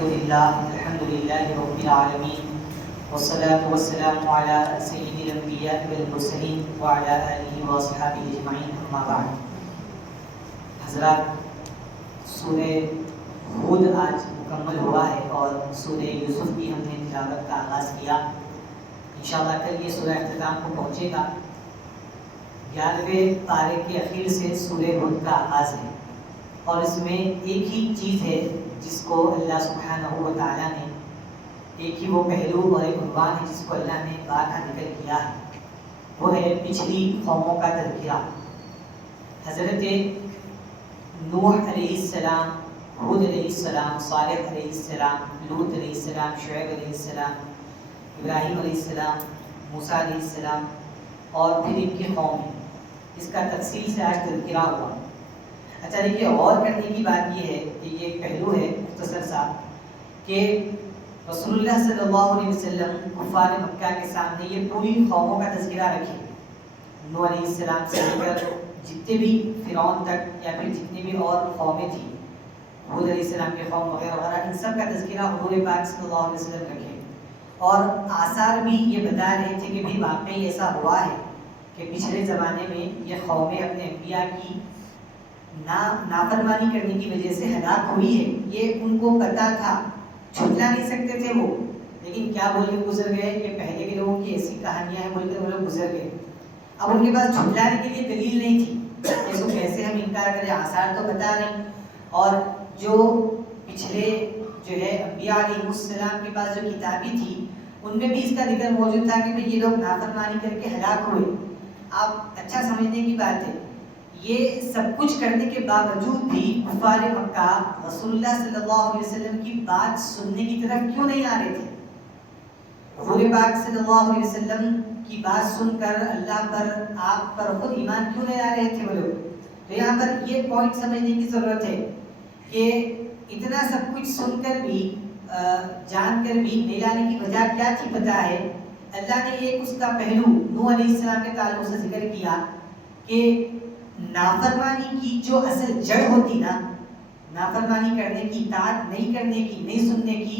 الحمد لله رب العالمين والصلاة والسلام على سيد الأنبياء والمرسلين وعلى آله وصحبه أجمعين أما بعد. حضرات، سورہ ہود آج مکمل ہوا ہے اور سورہ یوسف کی ہم نے تلاوت کا آغاز کیا. انشاءاللہ کل یہ سورہ اختتام کو پہنچے گا. 11ویں پارے کے اخیر سے سورہ ہود کا آغاز ہے اور اس میں ایک ہی چیز ہے جس کو اللہ سبحانہ و تعالیٰ نے، ایک ہی وہ پہلو اور ایک عنوان ہے جس کو اللہ نے بارہا ذکر کیا ہے، وہ ہے پچھلی قوموں کا تذکرہ. حضرت نوح علیہ السلام، ہود علیہ السلام، صالح علیہ السلام، لوط علیہ السلام، شعیب علیہ السلام، ابراہیم علیہ السلام، موسیٰ علیہ السلام اور پھر ان کی قوم ہے. اس کا تفصیل سے آج تذکرہ ہوا. اچھا دیکھیے، غور کرنے کی بات یہ ہے کہ یہ ایک پہلو ہے مختصر سا کہ رسول اللہ صلی اللہ علیہ وسلم کفار مکہ کے سامنے یہ پوری قوموں کا تذکرہ رکھے. نوح علیہ السلام سے لے کر جتنے بھی فرعون تک یا پھر جتنی بھی اور قومیں تھیں، حود علیہ السلام کی قوم وغیرہ وغیرہ، ان سب کا تذکرہ حضور پاک صلی اللہ علیہ وسلم رکھے. اور آثار بھی یہ بتا رہے تھے کہ بھی واقعی ایسا ہوا ہے کہ پچھلے زمانے میں یہ قومیں اپنے انبیاء کی نافرمانی کرنے کی وجہ سے ہلاک ہوئی ہے. یہ ان کو پتہ تھا، چھٹلا نہیں سکتے تھے وہ، لیکن کیا بول کے گزر گئے. یہ پہلے کے لوگوں کی ایسی کہانیاں ہیں، بول کر وہ لوگ گزر گئے. اب ان کے پاس چھٹلانے کے لیے دلیل نہیں تھی. اس کو کیسے ہم انکار کریں؟ آثار تو بتا رہے ہیں. اور جو پچھلے جو ہے انبیاء علیہ السلام کے پاس جو کتابیں تھی ان میں بھی اس کا ذکر موجود تھا کہ یہ لوگ نافرمانی کر کے ہلاک ہوئے. آپ اچھا سمجھنے کی بات ہے، یہ سب کچھ کرنے کے باوجود بھی کفار مکہ رسول اللہ صلی اللہ علیہ وسلم کی بات سننے کی طرف کیوں نہیں آ رہے تھے؟ حضور پاک صلی اللہ علیہ وسلم کی بات سن کر اللہ پر، آپ پر خود ایمان کیوں نہیں آ رہے تھے وہ لوگ؟ تو یہاں پر یہ پوائنٹ سمجھنے کی ضرورت ہے کہ اتنا سب کچھ سن کر بھی، جان کر بھی نہیں لانے کی وجہ کیا تھی پتہ ہے؟ اللہ نے ایک اس کا پہلو نوح علیہ السلام کے تعلق سے ذکر کیا کہ نافرمانی کی جو اصل جڑ ہوتی نا، نافرمانی کرنے کی، اطاعت نہیں کرنے کی، نہیں سننے کی،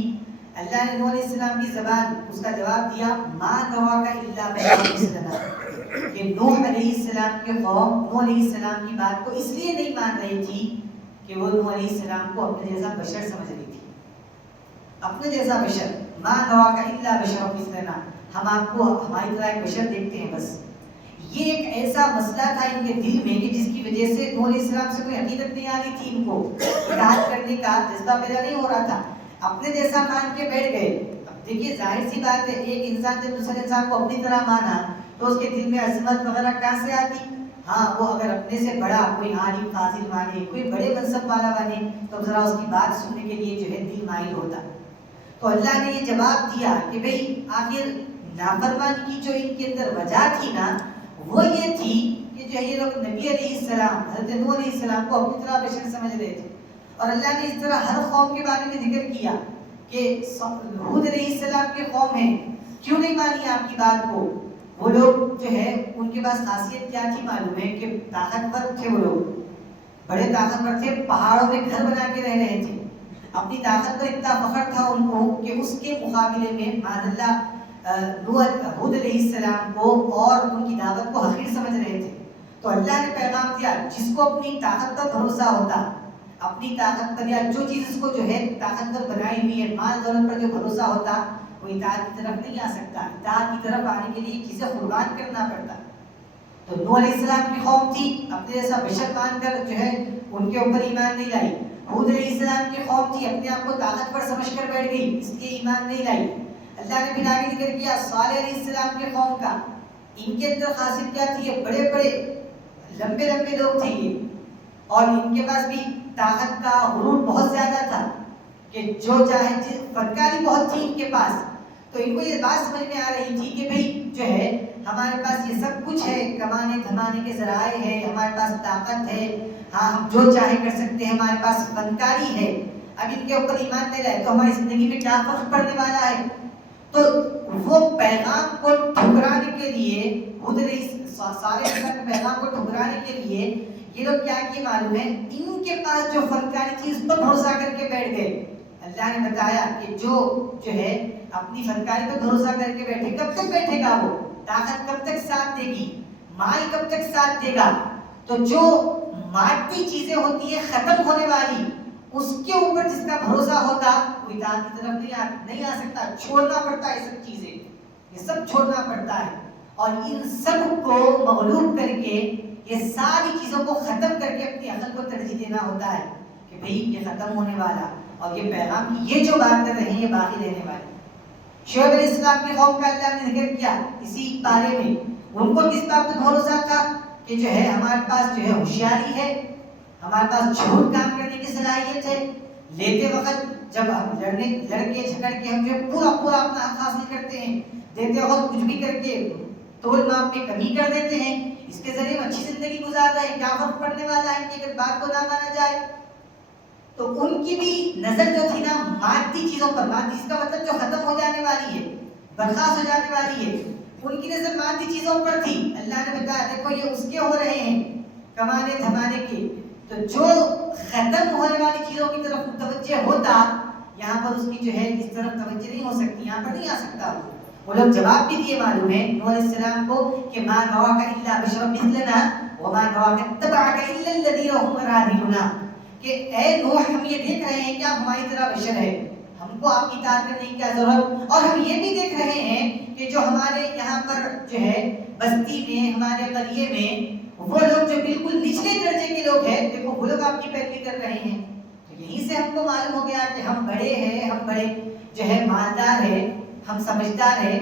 اللہ نے نوح علیہ السلام کی زبان اس کا جواب دیا، ما نواک الا بشر مثلنا، کہ نوح علیہ السلام کے قوم نوح علیہ السلام کی بات کو اس لیے نہیں مان رہی تھی کہ وہ نوح علیہ السلام کو اپنے جیسا بشر سمجھ رہی تھی. اپنے جیسا بشر، ما نواک الا بشر مثلنا، ہم آپ کو ہماری طرح ایک بشر دیکھتے ہیں بس. یہ ایک ایسا مسئلہ تھا ان کے دل میں کہ جس کی وجہ سے نوح علیہ السلام سے کوئی عقیدت نہیں آ رہی تھی، ان کو اطاعت کرنے کا جذبہ پیدا نہیں ہو رہا تھا، اپنے جیسا مان کے بیٹھ گئے. اب دیکھیے ظاہر سی بات ہے، ایک انسان جب دوسرے انسان کو اپنی طرح مانا تو اس کے دل میں عظمت وغیرہ کہاں سے آتی؟ ہاں، وہ اگر اپنے سے بڑا کوئی عالم فاضل مانے، کوئی بڑے منصب والا بنے تو ذرا اس کی بات سننے کے لیے جو ہے دل مائل ہوتا. تو اللہ نے یہ جواب دیا کہ بھئی آخر نافرمانی کی جو ان کے اندر وجہ تھی نا، وہ یہ تھی کہ جو یہ لوگ نبی علیہ السلام، حضرت نوح علیہ السلام کو اپنی طرح بشر سمجھ رہے تھے. اور اللہ نے اس طرح ہر قوم کے بارے میں ذکر کیا کہ ہود علیہ السلام کے قوم ہیں، کیوں نہیں مانی آپ کی بات کو؟ وہ لوگ جو ہے ان کے پاس خاصیت کیا تھی معلوم ہے کہ طاقتور تھے. وہ لوگ بڑے طاقتور تھے، پہاڑوں میں گھر بنا کے رہ رہے تھے. اپنی طاقت پر اتنا فخر تھا ان کو کہ اس کے مقابلے میں معاذ اللہ ہود علیہ السلام کو اور ان کی دعوت کو حقیر سمجھ رہے تھے. تو اللہ نے پیغام دیا، جس کو اپنی طاقت پر بھروسہ ہوتا، اپنی طاقت پر یا جو چیز اس کو جو ہے طاقت پر بنائی ہوئی ہے، مال دولت پر جو بھروسہ ہوتا، وہ اطاعت کی طرف نہیں آ سکتا. اطاعت کی طرف آنے کے لیے چیزیں قربان کرنا پڑتا. تو نوح علیہ السلام کی قوم تھی، اپنے جیسا بشر مان کر جو ہے ان کے اوپر ایمان نہیں لائی. حود علیہ السلام کی قوم تھی، اپنے آپ کو طاقتور سمجھ کر بیٹھ گئی، اس لیے ایمان نہیں لائی. اللہ نے پھر آگے ذکر کیا صالح علیہ السلام کے قوم کا. ان کے اندر خاصیت کیا تھی؟ یہ بڑے بڑے لمبے لمبے لوگ تھے یہ، اور ان کے پاس بھی طاقت کا غرور بہت زیادہ تھا کہ جو چاہے، فنکاری بہت تھی ان کے پاس. تو ان کو یہ بات سمجھ میں آ رہی تھی کہ بھئی جو ہے ہمارے پاس یہ سب کچھ ہے، کمانے دھمانے کے ذرائع ہے، ہمارے پاس طاقت ہے، ہاں ہم جو چاہے کر سکتے ہیں، ہمارے پاس فنکاری ہے. اب ان کے اوپر ایمان نہیں لائے تو ہماری زندگی میں کیا فرق پڑنے والا ہے؟ تو وہ پیغام کو ٹھکرانے کے لیے، سارے پیغام کو ٹھکرانے کے لیے یہ لوگ کیا کیے معلوم ہے؟ ان کے پاس جو فنکاری تھی اس پر بھروسہ کر کے بیٹھ گئے. اللہ نے بتایا کہ جو ہے اپنی فنکاری پر بھروسہ کر کے بیٹھے، کب تک بیٹھے گا وہ؟ طاقت کب تک ساتھ دے گی؟ مال کب تک ساتھ دے گا؟ تو جو مادی چیزیں ہوتی ہیں ختم ہونے والی، اس کے اوپر جس کا بھروسہ ہوتا وہ اطاعت کی طرف نہیں آ سکتا، چھوڑنا پڑتا ہے سب چیزیں، یہ سب چھوڑنا پڑتا ہے. اور ان سب کو مغلوب کر کے، یہ ساری چیزوں کو ختم کر کے اپنی عقل کو ترجیح دینا ہوتا ہے کہ بھئی یہ ختم ہونے والا، اور یہ پیغام یہ جو بات کر رہے ہیں یہ باقی رہنے والی. شعیب علیہ السلام کی قوم کا اللہ نے ذکر کیا اسی بارے میں. ان کو کس بات پہ بھروسہ تھا کہ جو ہے ہمارے پاس جو ہے ہوشیاری ہے، ہمارے پاس جھوٹ کام کرنے کی صلاحیت ہے، لیتے وقت جب ہم لڑ کے جھگڑ کے ہم جو پورا اپنا حق حاصل کرتے ہیں، دیتے وقت کچھ بھی کر کے تول ماپ میں کمی کر دیتے ہیں، اس کے ذریعے اچھی زندگی گزار رہے ہیں، کیا فرق پڑنے والا ہے کہ اگر بات کو نہ مانا جائے. تو ان کی بھی نظر جو تھی نا مادی چیزوں پر، مادی چیز کا مطلب جو ختم ہو جانے والی ہے، برخاست ہو جانے والی ہے، ان کی نظر مادی چیزوں پر تھی. اللہ نے بتایا دیکھو یہ اس کے ہو رہے ہیں کمانے دھمانے کے. تو جو ختم ہونے والی چیزوں کی طرف متوجہ ہوتا، یہاں پر اس کی جو ہے اس طرف توجہ نہیں ہو سکتی، یہاں پر نہیں آ سکتا. وہ لوگ جواب بھی دیے معلوم ہے نوح علیہ السلام کو کہ ما نراک الا بشر مثلنا وما نراک اتبعک الا الذین هم اراذلنا، کہ اے نوح ہم یہ دیکھ رہے ہیں کہ آپ ہماری طرح بشر ہیں، ہم کو آپ کی اطاعت کرنے کی کیا ضرورت، اور ہم یہ بھی دیکھ رہے ہیں کہ جو ہمارے یہاں پر جو ہے بستی میں، ہمارے قریے میں وہ لوگ جو بالکل نچلے درجے کے لوگ ہیں، دیکھو وہ لوگ آپ کی پیروی کر رہے ہیں. تو یہیں سے ہم کو معلوم ہو گیا کہ ہم بڑے ہیں، ہم بڑے جو ہے مالدار ہیں، ہم سمجھدار ہیں.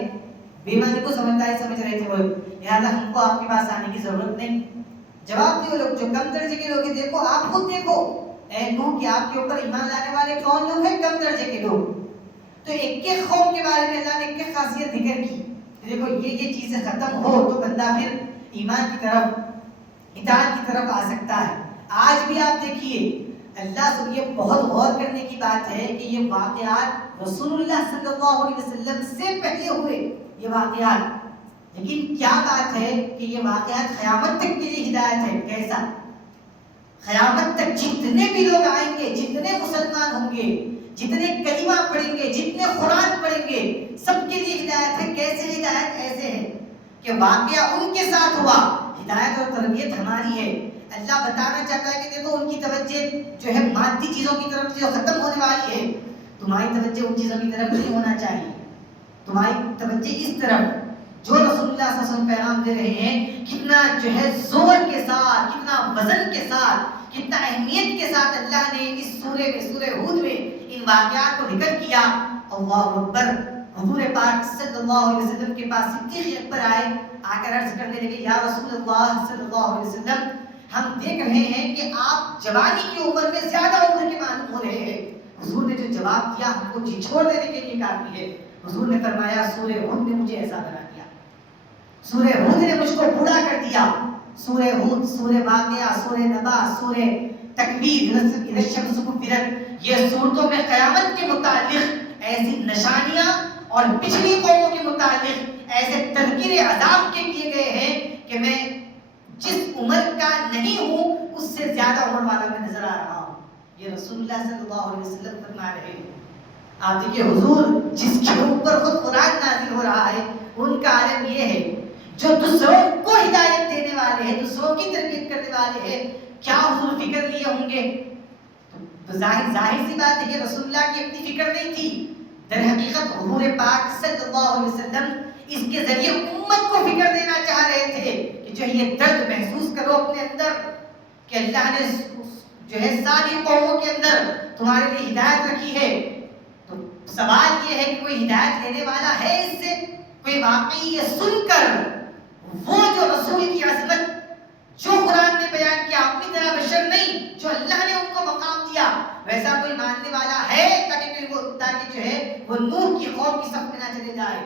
بیمانی کو سمجھداری سمجھ رہے تھے وہ، لہٰذا ہم کو آپ کے پاس آنے کی ضرورت نہیں. جواب دیے وہ لوگ جو کم درجے کے لوگ ہیں، دیکھو آپ خود دیکھو اے نوح کہ آپ کے اوپر ایمان لانے والے کون لوگ ہیں؟ کم درجے کے لوگ. تو ایک ایک قوم کے بارے میں اللہ نے ایک ایک خاصیت ذکر کی. دیکھو یہ چیزیں ختم ہو تو بندہ پھر ایمان کی طرف، اطاعت کی طرف آ سکتا ہے. آج بھی آپ دیکھیے اللہ سے یہ بہت غور کرنے کی بات ہے کہ یہ واقعات رسول اللہ صلی اللہ علیہ وسلم سے پہلے ہوئے یہ واقعات، لیکن کیا بات ہے کہ یہ واقعات قیامت تک کے لیے ہدایت ہے. کیسا؟ قیامت تک جتنے بھی لوگ آئیں گے، جتنے مسلمان ہوں گے، جتنے کلمہ پڑھیں گے، جتنے قرآن پڑھیں گے، سب کے لیے ہدایت ہے. کیسے ہدایت؟ ایسے ہے کہ واقعہ ان کے ساتھ ہوا، ہدایت اور تربیت ہماری ہے. اللہ بتانا چاہتا ہے کہ دیکھو ان کی توجہ جو ہے مادی چیزوں کی طرف جو ختم ہونے والی ہے، تمہاری توجہ ان چیزوں کی طرف نہیں ہونا چاہیے. تمہاری توجہ اس طرف جو رسول اللہ صلی اللہ علیہ وسلم پیغام دے رہے ہیں، کتنا جو ہے زور کے ساتھ، کتنا وزن کے ساتھ، کتنا اہمیت کے ساتھ اللہ نے اس سورہ میں، سورہ ہود میں ان واقعات کو ذکر کیا. اللہ اکبر. حضور پاک صلی اللہ علیہ وسلم کے پاس صدیق اکبر آئے، آ کر عرض کرنے لگے یا رسول اللہ صلی اللہ علیہ وسلم، ہم دیکھ رہے ہیں کہ آپ جوانی کی عمر میں زیادہ عمر کے معلوم ہو رہے ہیں. حضور نے جو جواب دیا ہم کو جی چھوڑ دینے کے لیے کافی ہے. حضور نے فرمایا سورہ ہود نے مجھے ایسا بنا دیا، سورہ ہود نے مجھ کو بوڑھا کر دیا. سورہ ہود، سورہ واقعہ، سورہ نبا، سورہ تکویر، اذا الشمس کورت، یہ صورتوں میں قیامت کے متعلق ایسی نشانیاں اور پچھلی قوموں کے متعلق ایسے تذکیر عذاب کے کیے گئے ہیں کہ میں جس عمر کا نہیں ہوں اس سے زیادہ عمر والا میں نظر آ رہا ہوں. یہ رسول اللہ صلی اللہ علیہ وسلم فرما رہے ہیں. آپ دیکھیے حضور جس کے اوپر خود قرآن نازل ہو رہا ہے، ان کا عالم یہ ہے جو دوسروں کو ہدایت دینے والے ہیں، دوسروں کی تربیت کرنے والے ہیں. کیا حضور فکر لیے ہوں گے؟ تو ظاہر سی بات ہے کہ رسول اللہ کی اپنی فکر نہیں تھی. در حقیقت حضور پاک صلی اللہ علیہ وسلم اس کے ذریعے امت کو فکر دینا چاہ رہے تھے کہ جو یہ درد محسوس کرو اپنے اندر کہ اللہ نے جو ہے ساری قوموں کے اندر تمہارے لیے ہدایت رکھی ہے. تو سوال یہ ہے کہ کوئی ہدایت لینے والا ہے اس سے؟ کوئی واقعی یہ سن کر وہ جو رسول کی عظمت جو قرآن نے بیان کیا، اپنی طرح بشر نہیں، جو اللہ نے ان کو مقام دیا، ویسا کوئی ماننے والا ہے تاکہ جو ہے وہ نوح کی قوم کی صف میں نہ چلے جائے؟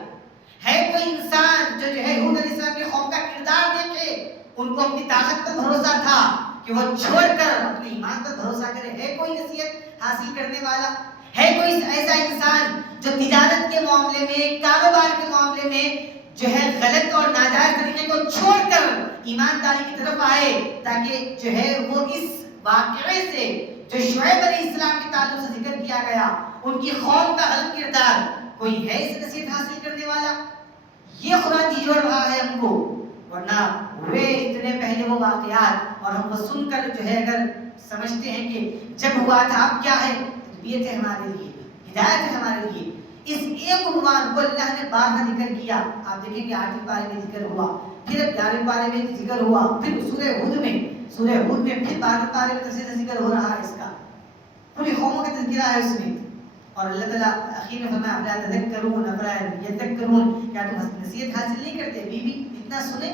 ہے کوئی انسان جو ہے حود علیہ السلام کی قوم کا کردار دیکھے، ان کو اپنی طاقت پر بھروسہ تھا کہ وہ چھوڑ کر اپنے ایمان پر بھروسہ کرے؟ ہے کوئی نصیحت حاصل کرنے والا؟ ہے کوئی ایسا انسان جو تجارت کے معاملے میں، کاروبار کے معاملے میں جو ہے غلط اور ناجائز طریقے کو چھوڑ کر ایمانداری کی طرف آئے تاکہ جو ہے وہ اس واقعے سے جو شعیب علیہ السلام کے تعلق سے ذکر کیا گیا ان کی قوم کا غلط کردار، کوئی ہے اس نصیحت حاصل کرنے والا؟ یہ قرآن جوڑ رہا ہے ہم کو، ورنہ ہوئے اتنے پہلے وہ واقعات اور ہم کو سن کر جو ہے اگر سمجھتے ہیں کہ جب ہوا تھا اب کیا ہے، تربیت ہے ہمارے لیے، ہدایت ہے ہمارے لیے۔ اس ایک عنوان کو اللہ نے بارہا ذکر کیا۔ آپ دیکھیں کہ 8ویں پارے میں ذکر ہوا، پھر 11ویں پارے میں ذکر ہوا، پھر سورہ ہود میں پھر 12ویں پارے میں تفصیل سے ذکر ہو رہا ہے اس کا، پوری قوموں کا تذکرہ ہے اس میں۔ اور اللہ تعالیٰ اخیر میں فرمایا افلا تذکرون افلا یذکرون، کیا تم نصیحت حاصل نہیں کرتے؟ ابھی بھی اتنا سنیں،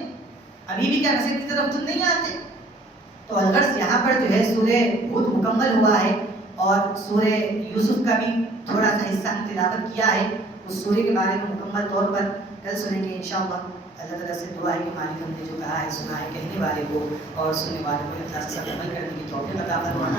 ابھی بھی کیا نصیحت کی طرف تم نہیں آتے؟ تو الغرض یہاں پر جو ہے سورہ ہود مکمل ہوا ہے، اور سورہ یوسف کا بھی تھوڑا سا حصہ ہم تلاوت کیا ہے، اس سورہ کے بارے میں مکمل طور پر کل سنیں گے انشاءاللہ۔ اللہ تعالیٰ سے دعا ہے کہ مالک ہم نے جو کہا ہے سنا ہے، کہنے والے کو اور سننے والے کو اخلاص سے عمل کرنے کی توفیق عطا فرمائے۔